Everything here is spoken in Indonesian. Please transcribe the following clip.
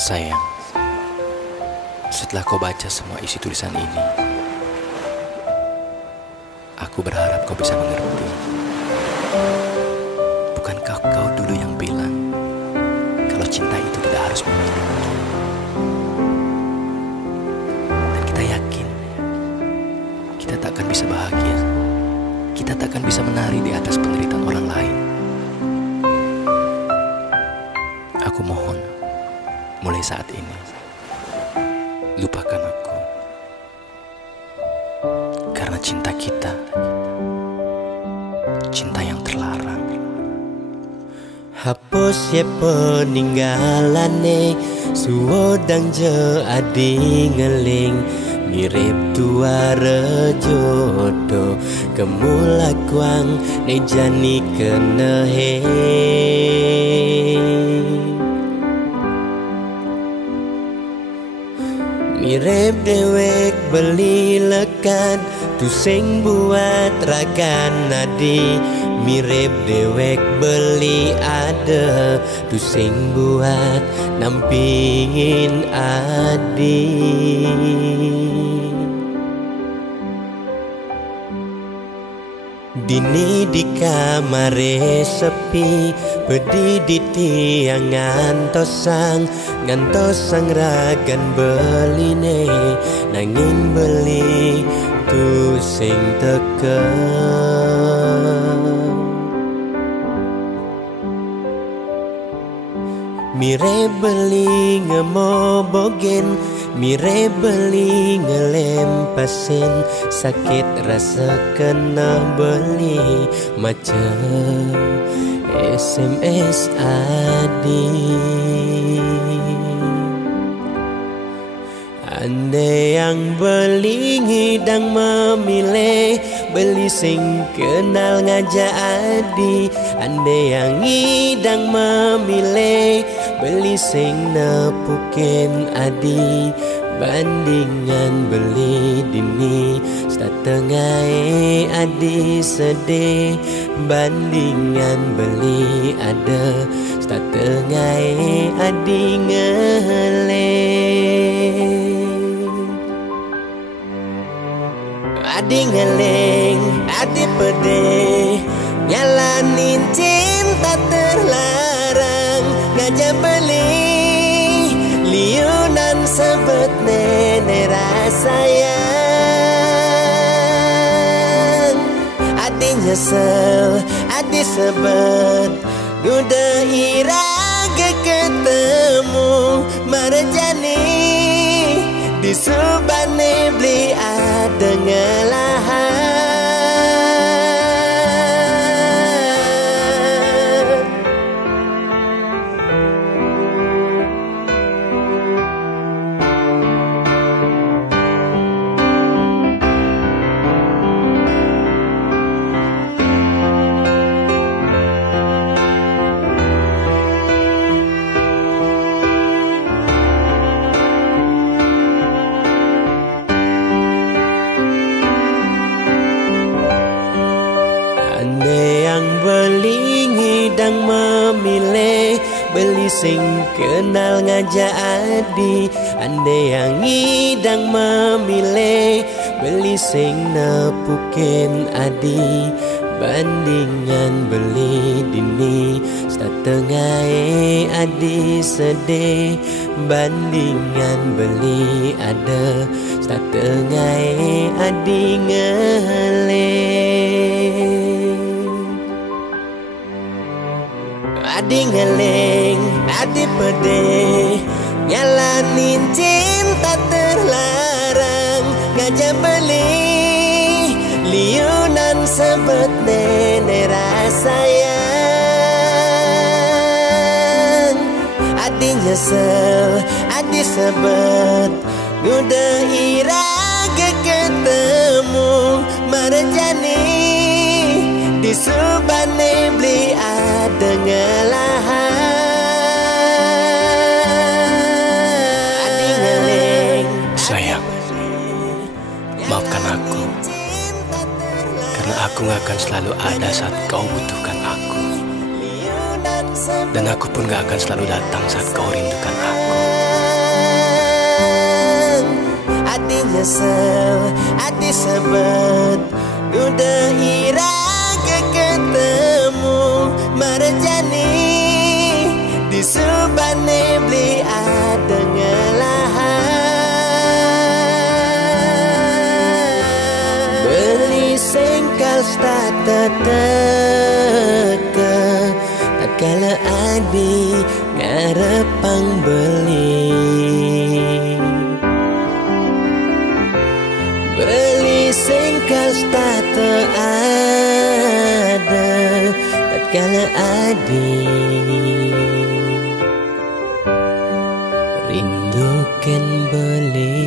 Sayang, setelah kau baca semua isi tulisan ini, aku berharap kau bisa mengerti. Bukankah kau dulu yang bilang kalau cinta itu tidak harus memiliki? Dan kita yakin kita tak akan bisa bahagia, kita tak akan bisa menari di atas penderitaan orang lain. Aku mohon, mulai saat ini, lupakan aku. Karena cinta kita, cinta yang terlarang. Hapus ye peninggalane, suwodang je adi ngeling. Mirip tua rejodo, kemulakwang nejani kenehe. Mirip dewek beli lekat, tu sing buat ragan nadi. Mirip dewek beli ada, tu sing buat nampingin adi. Dini di kamare sepi, pedi di tiang ngantosang ragan beline, nanging beli tu sing teke. Mire beli ngemobogen, mire beli ngelempasin, sakit rasa kena beli macam SMS adi. Andai yang beli ngidang memilih, beli sing kenal ngajak adi. Andai yang ngidang memilih, beli sing nepukin adi. Bandingan beli dini, setengah adi sedih. Bandingan beli ada, setengah adi ngeleng. Adi ngeleng, adi pedih, nyalanin cinta terlarang. Ngajak beli liunan sebet nenek rasayang. Adi nyesel, adi sebet, udah iraga ketemu marjani. Di subane beli ada ngelahan. Ngidang memilih, beli sing kenal ngajak adi. Andai yang ngidang memilih, beli sing nepukin adi. Bandingan beli dini, setengah adi sedih. Bandingan beli ada, setengah adi ngeleng. Adi ngeleng, adi pedih, nyalanin cinta terlarang. Ngajak beli liunan sebet nenek rasayang. Adi nyesel, adi sebet, udah iraga ketemu marjani. Di subane beli ada ngelahan. Adi ngeleng. Sayang, maafkan aku, karena aku gak akan selalu ada saat kau butuhkan aku. Dan aku pun gak akan selalu datang saat kau rindukan aku. adi nyesel, adi sebet udah ira ketemu marjani di subane beli ada ngelahan beli sengkal stata teka tatkala adi ngarepang beli sengkal stata ada tatkala adi rindukan beli.